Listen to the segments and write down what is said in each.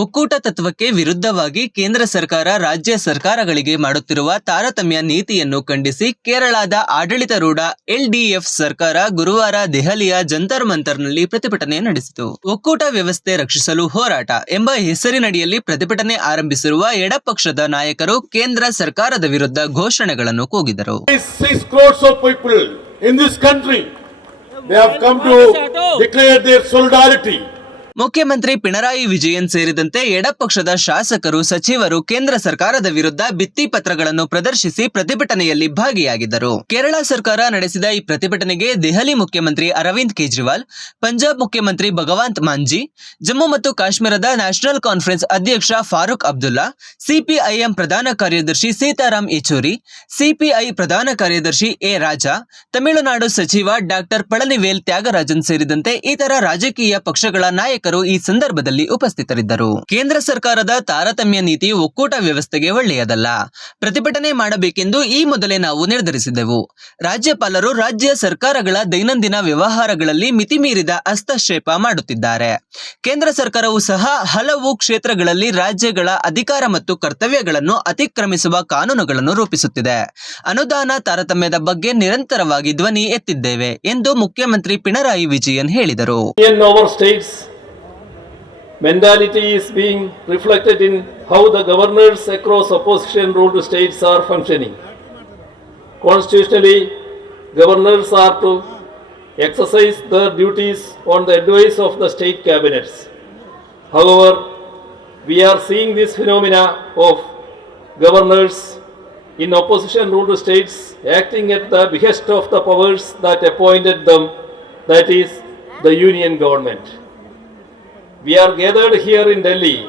ಒಕ್ಕೂಟ ತತ್ವಕ್ಕೆ ವಿರುದ್ಧವಾಗಿ ಕೇಂದ್ರ ಸರ್ಕಾರ, ರಾಜ್ಯ ಸರ್ಕಾರಗಳಿಗೆ ಮಾಡುತ್ತಿರುವ ತಾರತಮ್ಯ ನೀತಿಯನ್ನು ಖಂಡಿಸಿ ಕೇರಳದ ಆಡಳಿತಾರೂಢ ಎಲ್ಡಿಎಫ್ ಸರ್ಕಾರ ಗುರುವಾರ ದೆಹಲಿಯ ಜಂತರ್ ಮಂತರ್ನಲ್ಲಿ ಪ್ರತಿಭಟನೆ ನಡೆಸಿತು ಒಕ್ಕೂಟ ವ್ಯವಸ್ಥೆ ರಕ್ಷಿಸಲು ಹೋರಾಟ ಎಂಬ ಹೆಸರಿನಡಿಯಲ್ಲಿ ಪ್ರತಿಭಟನೆ ಆರಂಭಿಸಿರುವ ಎಡಪಕ್ಷದ ನಾಯಕರು ಕೇಂದ್ರ ಸರ್ಕಾರದ ವಿರುದ್ಧ ಘೋಷಣೆಗಳನ್ನು ಕೂಗಿದರು. ಮುಖ್ಯಮಂತ್ರಿ ಪಿಣರಾಯಿ ವಿಜಯನ್ ಸೇರಿದಂತೆ ಎಡಪಕ್ಷದ ಶಾಸಕರು, ಸಚಿವರು ಕೇಂದ್ರ ಸರ್ಕಾರದ ವಿರುದ್ಧ ಭಿತ್ತಿ ಪತ್ರಗಳನ್ನು ಪ್ರದರ್ಶಿಸಿ ಪ್ರತಿಭಟನೆಯಲ್ಲಿ ಭಾಗಿಯಾಗಿದ್ದರು. ಕೇರಳ ಸರ್ಕಾರ ನಡೆಸಿದ ಈ ಪ್ರತಿಭಟನೆಗೆ ದೆಹಲಿ ಮುಖ್ಯಮಂತ್ರಿ ಅರವಿಂದ್ ಕೇಜ್ರಿವಾಲ್, ಪಂಜಾಬ್ ಮುಖ್ಯಮಂತ್ರಿ ಭಗವಂತ್ ಮಾಂಜಿ, ಜಮ್ಮು ಮತ್ತು ಕಾಶ್ಮೀರದ ನ್ಯಾಷನಲ್ ಕಾನ್ಫರೆನ್ಸ್ ಅಧ್ಯಕ್ಷ ಫಾರೂಕ್ ಅಬ್ದುಲ್ಲಾ, ಸಿಪಿಐಎಂ ಪ್ರಧಾನ ಕಾರ್ಯದರ್ಶಿ ಸೀತಾರಾಂ ಯೆಚೂರಿ, ಸಿಪಿಐ ಪ್ರಧಾನ ಕಾರ್ಯದರ್ಶಿ ಎ ರಾಜಾ, ತಮಿಳುನಾಡು ಸಚಿವ ಡಾಕ್ಟರ್ ಪಳನಿವೇಲ್ ತ್ಯಾಗರಾಜನ್ ಸೇರಿದಂತೆ ಇತರ ರಾಜಕೀಯ ಪಕ್ಷಗಳ ನಾಯಕರು ಈ ಸಂದರ್ಭದಲ್ಲಿ ಉಪಸ್ಥಿತರಿದ್ದರು. ಕೇಂದ್ರ ಸರ್ಕಾರದ ತಾರತಮ್ಯ ನೀತಿ ಒಕ್ಕೂಟ ವ್ಯವಸ್ಥೆಗೆ ಒಳ್ಳೆಯದಲ್ಲ. ಪ್ರತಿಭಟನೆ ಮಾಡಬೇಕೆಂದು ಈ ಮೊದಲೇ ನಾವು ನಿರ್ಧರಿಸಿದೆವು. ರಾಜ್ಯಪಾಲರು ರಾಜ್ಯ ಸರ್ಕಾರಗಳ ದೈನಂದಿನ ವ್ಯವಹಾರಗಳಲ್ಲಿ ಮಿತಿಮೀರಿದ ಹಸ್ತಕ್ಷೇಪ ಮಾಡುತ್ತಿದ್ದಾರೆ. ಕೇಂದ್ರ ಸರ್ಕಾರವು ಸಹ ಹಲವು ಕ್ಷೇತ್ರಗಳಲ್ಲಿ ರಾಜ್ಯಗಳ ಅಧಿಕಾರ ಮತ್ತು ಕರ್ತವ್ಯಗಳನ್ನು ಅತಿಕ್ರಮಿಸುವ ಕಾನೂನುಗಳನ್ನು ರೂಪಿಸುತ್ತಿದೆ. ಅನುದಾನ ತಾರತಮ್ಯದ ಬಗ್ಗೆ ನಿರಂತರವಾಗಿ ಧ್ವನಿ ಎತ್ತಿದ್ದೇವೆ ಎಂದು ಮುಖ್ಯಮಂತ್ರಿ ಪಿಣರಾಯಿ ವಿಜಯನ್ ಹೇಳಿದರು. Mentality is being reflected in how the governors across opposition ruled states are functioning. Constitutionally, governors are to exercise their duties on the advice of the state cabinets. However, we are seeing this phenomena of governors in opposition ruled states acting at the behest of the powers that appointed them, that is, the union government. We are gathered here in Delhi,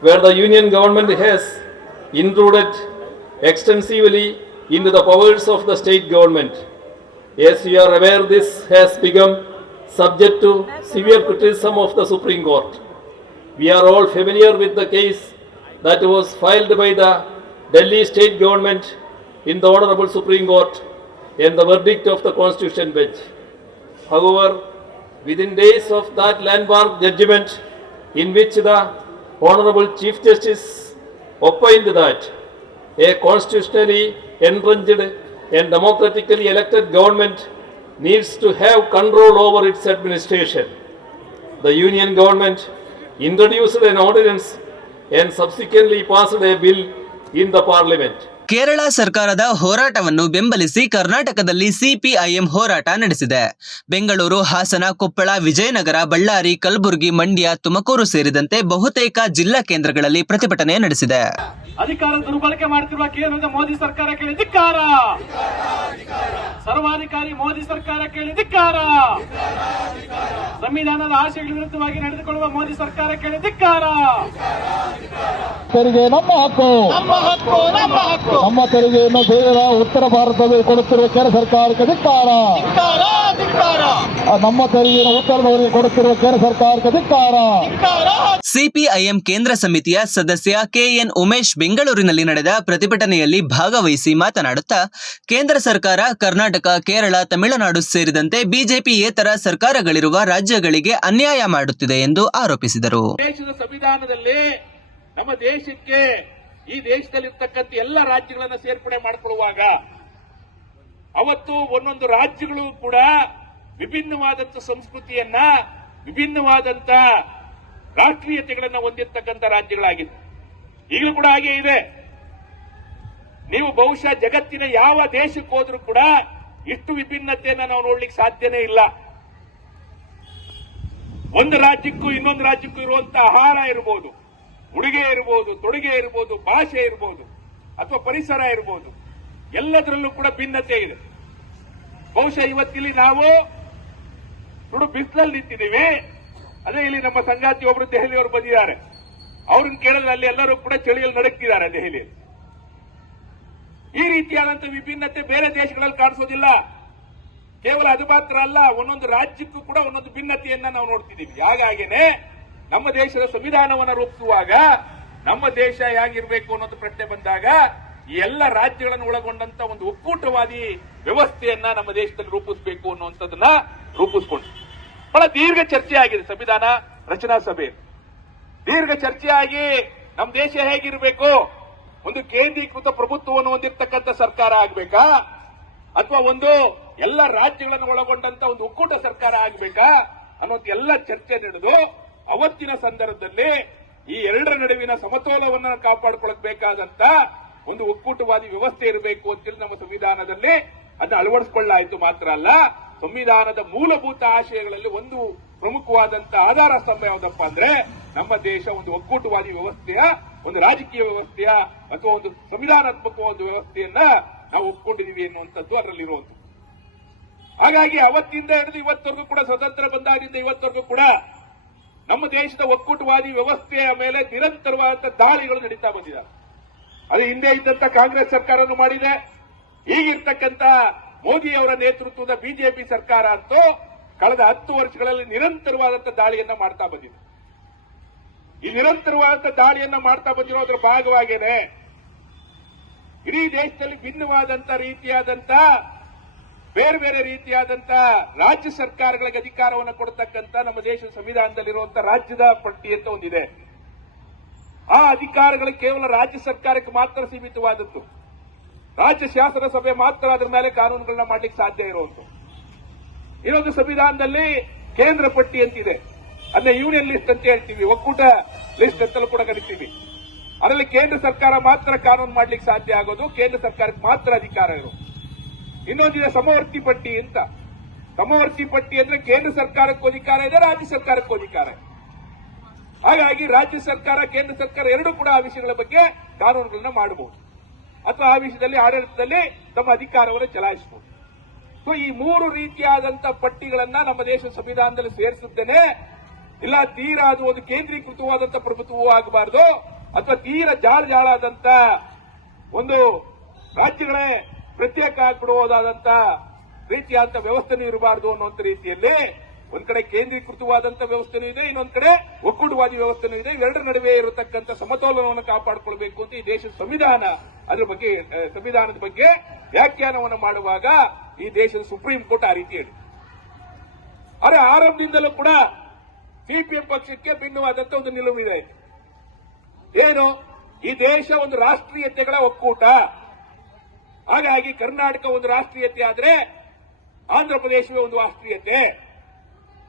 where the union government has intruded extensively into the powers of the state government. As you are aware, this has become subject to severe criticism of the Supreme Court. We are all familiar with the case that was filed by the Delhi state government in the Honorable Supreme Court and the verdict of the Constitution bench. However, within days of that landmark judgment, in which the Honorable Chief Justice opined that a constitutionally entrenched and democratically elected government needs to have control over its administration. The Union government introduced an ordinance and subsequently passed a bill in the parliament. Kerala ಸರ್ಕಾರದ ಹೋರಾಟವನ್ನು ಬೆಂಬಲಿಸಿ ಕರ್ನಾಟಕದಲ್ಲಿ CPIM ಹೋರಾಟ ನಡೆಸಿದೆ. ಬೆಂಗಳೂರು, ಹಾಸನ, ಕೊಪ್ಪಳ, ವಿಜಯನಗರ, ಬಳ್ಳಾರಿ, ಕಲಬುರಗಿ, ಮಂಡ್ಯ, ತುಮಕೂರು ಸೇರಿದಂತೆ ಬಹುತೇಕ ಜಿಲ್ಲಾ ಕೇಂದ್ರಗಳಲ್ಲಿ ಪ್ರತಿಭಟನೆ ನಡೆಸಿದೆ. ಅಧಿಕಾರ ದುರ್ಬಳಕೆ ಮಾಡುತ್ತಿರುವ ಕೇಂದ್ರದ ಮೋದಿ ಸರ್ಕಾರ ಕೇಳಿ ಧಿಕ್ಕಾರ. ಸರ್ವಾಧಿಕಾರಿ ಮೋದಿ ಸರ್ಕಾರ ಕೇಳಿ ಧಿಕ್ಕಾರ. ಸಂವಿಧಾನದ ಆಶಯಗಳ ವಿರುದ್ಧವಾಗಿ ನಡೆದುಕೊಳ್ಳುವ ಮೋದಿ ಸರ್ಕಾರ ಕೇಳಿ ಧಿಕ್ಕಾರ. ತೆರಿಗೆ ನಮ್ಮ ಹಕ್ಕು. ನಮ್ಮ ಹಕ್ಕು ನಮ್ಮ ಹಕ್ಕು. ನಮ್ಮ ತೆರಿಗೆಯನ್ನು ಬೇರೆ ಉತ್ತರ ಭಾರತದಲ್ಲಿ ಕೊಡುತ್ತಿರುವ ಕೇಂದ್ರ ಸರ್ಕಾರಕ್ಕೆ ಧಿಕ್ಕಾರ. ನಮ್ಮ ತೆರಿಗೆಯನ್ನು ಉತ್ತರದವರಿಗೆ ಕೊಡುತ್ತಿರುವ ಕೇಂದ್ರ ಸರ್ಕಾರಕ್ಕೆ ಧಿಕ್ಕಾರ. ಸಿಪಿಐಎಂ ಕೇಂದ್ರ ಸಮಿತಿಯ ಸದಸ್ಯ ಕೆಎನ್ ಉಮೇಶ್ ಬೆಂಗಳೂರಿನಲ್ಲಿ ನಡೆದ ಪ್ರತಿಭಟನೆಯಲ್ಲಿ ಭಾಗವಹಿಸಿ ಮಾತನಾಡುತ್ತಾ ಕೇಂದ್ರ ಸರ್ಕಾರ ಕರ್ನಾಟಕ ಕೇರಳ ತಮಿಳುನಾಡು ಸೇರಿದಂತೆ ಬಿಜೆಪಿಯೇತರ ಸರ್ಕಾರಗಳಿರುವ ರಾಜ್ಯಗಳಿಗೆ ಅನ್ಯಾಯ ಮಾಡುತ್ತಿದೆ ಎಂದು ಆರೋಪಿಸಿದರು. ದೇಶದ ಸಂವಿಧಾನದಲ್ಲಿ ನಮ್ಮ ದೇಶಕ್ಕೆ ಈ ದೇಶದಲ್ಲಿರ್ತಕ್ಕಂಥ ಎಲ್ಲ ರಾಜ್ಯಗಳನ್ನ ಸೇರ್ಪಡೆ ಮಾಡಿಕೊಳ್ಳುವಾಗ ಅವತ್ತು ಒಂದೊಂದು ರಾಜ್ಯಗಳು ಕೂಡ ವಿಭಿನ್ನವಾದಂತ ಸಂಸ್ಕೃತಿಯನ್ನ ವಿಭಿನ್ನವಾದಂತ ರಾಷ್ಟ್ರೀಯತೆಗಳನ್ನ ಹೊಂದಿರತಕ್ಕಂಥ ರಾಜ್ಯಗಳಾಗಿದೆ ಈಗಲೂ ಕೂಡ ಹಾಗೆ ಇದೆ. ನೀವು ಬಹುಶಃ ಜಗತ್ತಿನ ಯಾವ ದೇಶಕ್ಕೆ ಹೋದ್ರೂ ಕೂಡ ಇಷ್ಟು ವಿಭಿನ್ನತೆಯನ್ನ ನಾವು ನೋಡ್ಲಿಕ್ಕೆ ಸಾಧ್ಯನೇ ಇಲ್ಲ. ಒಂದು ರಾಜ್ಯಕ್ಕೂ ಇನ್ನೊಂದು ರಾಜ್ಯಕ್ಕೂ ಇರುವಂತ ಆಹಾರ ಇರಬಹುದು ಉಡುಗೆ ಇರಬಹುದು ತೊಡುಗೆ ಇರಬಹುದು ಭಾಷೆ ಇರಬಹುದು ಅಥವಾ ಪರಿಸರ ಇರಬಹುದು ಎಲ್ಲದರಲ್ಲೂ ಕೂಡ ಭಿನ್ನತೆ ಇದೆ. ಬಹುಶಃ ಇವತ್ತಿಲ್ಲಿ ನಾವು ನೋಡು ಬಿಸಿಲಲ್ಲಿ ನಿಂತಿದ್ದೀವಿ. ಅದೇ ಇಲ್ಲಿ ನಮ್ಮ ಸಂಗಾತಿ ಒಬ್ರು ದೆಹಲಿಯವರು ಬಂದಿದ್ದಾರೆ. ಅವ್ರನ್ನ ಕೇಳಿದ್ರೆ ಅಲ್ಲಿ ಎಲ್ಲರೂ ಕೂಡ ಚಳಿಯಲ್ಲಿ ನಡಕ್ತಿದ್ದಾರೆ ದೆಹಲಿಯಲ್ಲಿ. ಈ ರೀತಿಯಾದಂತಹ ವಿಭಿನ್ನತೆ ಬೇರೆ ದೇಶಗಳಲ್ಲಿ ಕಾಣಿಸೋದಿಲ್ಲ. ಕೇವಲ ಅದು ಮಾತ್ರ ಅಲ್ಲ, ಒಂದೊಂದು ರಾಜ್ಯಕ್ಕೂ ಕೂಡ ಒಂದೊಂದು ಭಿನ್ನತೆಯನ್ನ ನಾವು ನೋಡ್ತಿದ್ದೀವಿ. ಹಾಗಾಗಿನೇ ನಮ್ಮ ದೇಶದ ಸಂವಿಧಾನವನ್ನು ರೂಪಿಸುವಾಗ, ನಮ್ಮ ದೇಶ ಹೇಗಿರಬೇಕು ಅನ್ನೋದು ಪ್ರಶ್ನೆ ಬಂದಾಗ ಈ ಎಲ್ಲ ರಾಜ್ಯಗಳನ್ನು ಒಳಗೊಂಡಂತ ಒಂದು ಒಕ್ಕೂಟವಾದಿ ವ್ಯವಸ್ಥೆಯನ್ನ ನಮ್ಮ ದೇಶದಲ್ಲಿ ರೂಪಿಸಬೇಕು ಅನ್ನುವಂಥದ್ದನ್ನ ರೂಪಿಸ್ಕೊಂಡು. ಬಹಳ ದೀರ್ಘ ಚರ್ಚೆ ಆಗಿದೆ ಸಂವಿಧಾನ ರಚನಾ ಸಭೆ ದೀರ್ಘ ಚರ್ಚೆಯಾಗಿ ನಮ್ಮ ದೇಶ ಹೇಗಿರಬೇಕು? ಒಂದು ಕೇಂದ್ರೀಕೃತ ಪ್ರಭುತ್ವವನ್ನು ಹೊಂದಿರತಕ್ಕಂಥ ಸರ್ಕಾರ ಆಗ್ಬೇಕಾ? ಅಥವಾ ಒಂದು ಎಲ್ಲ ರಾಜ್ಯಗಳನ್ನು ಒಳಗೊಂಡಂತ ಒಂದು ಒಕ್ಕೂಟ ಸರ್ಕಾರ ಆಗ್ಬೇಕಾ? ಅನ್ನೋದು ಎಲ್ಲ ಚರ್ಚೆ ನಡೆದು ಅವತ್ತಿನ ಸಂದರ್ಭದಲ್ಲಿ ಈ ಎರಡರ ನಡುವಿನ ಸಮತೋಲವನ್ನು ಕಾಪಾಡಿಕೊಳ್ಳಕ್ ಬೇಕಾದಂತ ಒಂದು ಒಕ್ಕೂಟವಾದಿ ವ್ಯವಸ್ಥೆ ಇರಬೇಕು ಅಂತೇಳಿ ನಮ್ಮ ಸಂವಿಧಾನದಲ್ಲಿ ಅದನ್ನ ಅಳವಡಿಸಿಕೊಳ್ಳಾಯಿತು ಮಾತ್ರ ಅಲ್ಲ, ಸಂವಿಧಾನದ ಮೂಲಭೂತ ಆಶಯಗಳಲ್ಲಿ ಒಂದು ಪ್ರಮುಖವಾದಂತಹ ಆಧಾರ ಸ್ತಂಭ ಯಾವುದಪ್ಪ ಅಂದ್ರೆ ನಮ್ಮ ದೇಶ ಒಂದು ಒಕ್ಕೂಟವಾದಿ ವ್ಯವಸ್ಥೆಯ, ಒಂದು ರಾಜಕೀಯ ವ್ಯವಸ್ಥೆಯ ಅಥವಾ ಒಂದು ಸಂವಿಧಾನಾತ್ಮಕ ಒಂದು ವ್ಯವಸ್ಥೆಯನ್ನ ನಾವು ಒಪ್ಕೊಂಡಿದೀವಿ ಎನ್ನುವಂಥದ್ದು ಅದರಲ್ಲಿರುವಂಥದ್ದು. ಹಾಗಾಗಿ ಅವತ್ತಿಂದ ಹಿಡಿದು ಇವತ್ತವರೆಗೂ ಕೂಡ ಸ್ವತಂತ್ರ ಬಂದಾಗಿಂದ ಇವತ್ತವರೆಗೂ ಕೂಡ ನಮ್ಮ ದೇಶದ ಒಕ್ಕೂಟವಾದಿ ವ್ಯವಸ್ಥೆಯ ಮೇಲೆ ನಿರಂತರವಾದಂತಹ ದಾಳಿಗಳು ನಡೀತಾ ಬಂದಿದೆ. ಅದು ಹಿಂದೆ ಇದ್ದಂತ ಕಾಂಗ್ರೆಸ್ ಸರ್ಕಾರನು ಮಾಡಿದೆ. ಈಗಿರ್ತಕ್ಕಂತ ಮೋದಿ ಅವರ ನೇತೃತ್ವದ ಬಿಜೆಪಿ ಸರ್ಕಾರ ಅಂತೂ ಕಳೆದ ಹತ್ತು ವರ್ಷಗಳಲ್ಲಿ ನಿರಂತರವಾದಂತಹ ದಾಳಿಯನ್ನ ಮಾಡ್ತಾ ಬಂದಿದೆ. ಈ ನಿರಂತರವಾದಂತಹ ದಾಳಿಯನ್ನ ಮಾಡ್ತಾ ಬಂದಿರೋದ್ರ ಭಾಗವಾಗೇನೆ ಇಡೀ ದೇಶದಲ್ಲಿ ಭಿನ್ನವಾದಂತ ರೀತಿಯಾದಂತ, ಬೇರೆ ಬೇರೆ ರೀತಿಯಾದಂತ ರಾಜ್ಯ ಸರ್ಕಾರಗಳಿಗೆ ಅಧಿಕಾರವನ್ನು ಕೊಡತಕ್ಕಂತ ನಮ್ಮ ದೇಶದ ಸಂವಿಧಾನದಲ್ಲಿರುವಂತಹ ರಾಜ್ಯದ ಪಟ್ಟಿ ಅಂತ ಒಂದಿದೆ. ಆ ಅಧಿಕಾರಗಳು ಕೇವಲ ರಾಜ್ಯ ಸರ್ಕಾರಕ್ಕೆ ಮಾತ್ರ ಸೀಮಿತವಾದದ್ದು. ರಾಜ್ಯ ಶಾಸನ ಸಭೆ ಮಾತ್ರ ಅದರ ಮೇಲೆ ಕಾನೂನುಗಳನ್ನ ಮಾಡಲಿಕ್ಕೆ ಸಾಧ್ಯ ಇರುವಂತೂ ಇನ್ನೊಂದು ಸಂವಿಧಾನದಲ್ಲಿ ಕೇಂದ್ರ ಪಟ್ಟಿ ಅಂತಿದೆ. ಅದನ್ನ ಯೂನಿಯನ್ ಲಿಸ್ಟ್ ಅಂತ ಹೇಳ್ತೀವಿ, ಒಕ್ಕೂಟ ಲಿಸ್ಟ್ ಅಂತಲೂ ಕೂಡ ಕರಿತೀವಿ. ಅದರಲ್ಲಿ ಕೇಂದ್ರ ಸರ್ಕಾರ ಮಾತ್ರ ಕಾನೂನು ಮಾಡಲಿಕ್ಕೆ ಸಾಧ್ಯ ಆಗೋದು, ಕೇಂದ್ರ ಸರ್ಕಾರಕ್ಕೆ ಮಾತ್ರ ಅಧಿಕಾರ ಇರೋದು. ಇನ್ನೊಂದಿದೆ ಸಮವರ್ತಿ ಪಟ್ಟಿ ಅಂತ. ಸಮವರ್ತಿ ಪಟ್ಟಿ ಅಂದ್ರೆ ಕೇಂದ್ರ ಸರ್ಕಾರಕ್ಕೂ ಅಧಿಕಾರ ಇದೆ, ರಾಜ್ಯ ಸರ್ಕಾರಕ್ಕೂ ಅಧಿಕಾರ ಇದೆ. ಹಾಗಾಗಿ ರಾಜ್ಯ ಸರ್ಕಾರ, ಕೇಂದ್ರ ಸರ್ಕಾರ ಎರಡೂ ಕೂಡ ಆ ವಿಷಯಗಳ ಬಗ್ಗೆ ಕಾನೂನುಗಳನ್ನ ಮಾಡಬಹುದು. ಅಥವಾ ಆ ವಿಷಯದಲ್ಲಿ ಆಡಳಿತದಲ್ಲಿ ತಮ್ಮ ಅಧಿಕಾರವನ್ನು ಚಲಾಯಿಸಬಹುದು. ಸೊ ಈ ಮೂರು ರೀತಿಯಾದಂತಹ ಪಟ್ಟಿಗಳನ್ನ ನಮ್ಮ ದೇಶ ಸಂವಿಧಾನದಲ್ಲಿ ಸೇರಿಸಿದ್ದೇನೆ. ಇಲ್ಲ, ತೀರ ಅದು ಒಂದು ಕೇಂದ್ರೀಕೃತವಾದಂತಹ ಪ್ರಭುತ್ವವೂ ಆಗಬಾರದು. ಅಥವಾ ತೀರ ಜಾಳ ಜಾಳಾದಂತ ಒಂದು ರಾಜ್ಯಗಳೇ ಪ್ರತ್ಯೇಕ ಆಗ್ಬಿಡುವುದಾದಂತ ರೀತಿಯಾದಂತಹ ವ್ಯವಸ್ಥೆನೂ ಇರಬಾರದು ಅನ್ನುವಂಥ ರೀತಿಯಲ್ಲಿ ಒಂದ್ ಕಡೆ ಕೇಂದ್ರೀಕೃತವಾದಂತ ವ್ಯವಸ್ಥೆನೂ ಇದೆ, ಇನ್ನೊಂದ್ ಕಡೆ ಒಕ್ಕೂಟವಾದಿ ವ್ಯವಸ್ಥೆನೂ ಇದೆ. ಇವೆರಡರ ನಡುವೆ ಇರತಕ್ಕಂತ ಸಮತೋಲನವನ್ನು ಕಾಪಾಡಿಕೊಳ್ಬೇಕು ಅಂತ ಈ ದೇಶದ ಸಂವಿಧಾನ, ಅದ್ರ ಬಗ್ಗೆ ಸಂವಿಧಾನದ ಬಗ್ಗೆ ವ್ಯಾಖ್ಯಾನವನ್ನು ಮಾಡುವಾಗ ಈ ದೇಶದ ಸುಪ್ರೀಂ ಕೋರ್ಟ್ ಆ ರೀತಿ ಹೇಳಿ. ಆದರೆ ಆರಂಭದಿಂದಲೂ ಕೂಡ ಸಿಪಿಎಂ ಪಕ್ಷಕ್ಕೆ ಭಿನ್ನವಾದಂತ ಒಂದು ನಿಲುವು ಇದೆ. ಏನು? ಈ ದೇಶ ಒಂದು ರಾಷ್ಟ್ರೀಯತೆಗಳ ಒಕ್ಕೂಟ. ಹಾಗಾಗಿ ಕರ್ನಾಟಕ ಒಂದು ರಾಷ್ಟ್ರೀಯತೆ ಆದರೆ ಆಂಧ್ರ ಪ್ರದೇಶವೇ ಒಂದು ರಾಷ್ಟ್ರೀಯತೆ.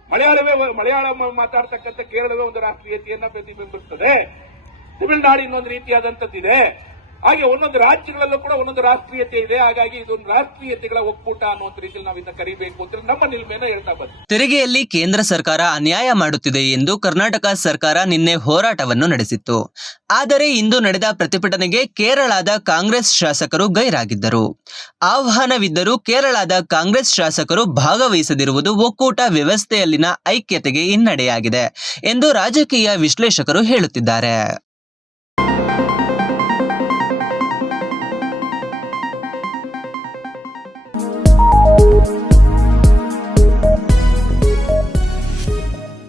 ಮಲಯಾಳವೇ ಮಲಯಾಳ ಮಾತಾಡ್ತಕ್ಕಂಥ ಕೇರಳವೇ ಒಂದು ರಾಷ್ಟ್ರೀಯತೆಯನ್ನ ಪ್ರತಿಬಿಂಬಿಸುತ್ತದೆ ತಮಿಳುನಾಡು ಇನ್ನೊಂದು ರೀತಿಯಾದಂತದ್ದಿದೆ ಹಾಗೆ ಒಂದೊಂದು ರಾಜ್ಯಗಳಲ್ಲೂ ಕೂಡ ಒಂದೊಂದು ರಾಷ್ಟ್ರೀಯತೆ ಇದೆ. ಹಾಗಾಗಿ ಇದೊಂದು ರಾಷ್ಟ್ರೀಯತೆಗಳ ಒಕ್ಕೂಟ ಅನ್ನುವಂತ ರೀತಿಯಲ್ಲಿ ನಾವು ಇದನ್ನ ಕರಿಬೇಕು ಅಂತ ನಮ್ಮ ನಿಲ್ಮೆಯನ್ನ ಹೇಳ್ತಾ ಬಂದ್ವಿ. ತೆರಿಗೆಯಲ್ಲಿ ಕೇಂದ್ರ ಸರ್ಕಾರ ಅನ್ಯಾಯ ಮಾಡುತ್ತಿದೆ ಎಂದು ಕರ್ನಾಟಕ ಸರ್ಕಾರ ನಿನ್ನೆ ಹೋರಾಟವನ್ನು ನಡೆಸಿತ್ತು. ಆದರೆ ಇಂದು ನಡೆದ ಪ್ರತಿಭಟನೆಗೆ ಕೇರಳದ ಕಾಂಗ್ರೆಸ್ ಶಾಸಕರು ಗೈರಾಗಿದ್ದರು. ಆಹ್ವಾನವಿದ್ದರೂ ಕೇರಳದ ಕಾಂಗ್ರೆಸ್ ಶಾಸಕರು ಭಾಗವಹಿಸದಿರುವುದು ಒಕ್ಕೂಟ ವ್ಯವಸ್ಥೆಯಲ್ಲಿನ ಐಕ್ಯತೆಗೆ ಹಿನ್ನಡೆಯಾಗಿದೆ ಎಂದು ರಾಜಕೀಯ ವಿಶ್ಲೇಷಕರು ಹೇಳುತ್ತಿದ್ದಾರೆ.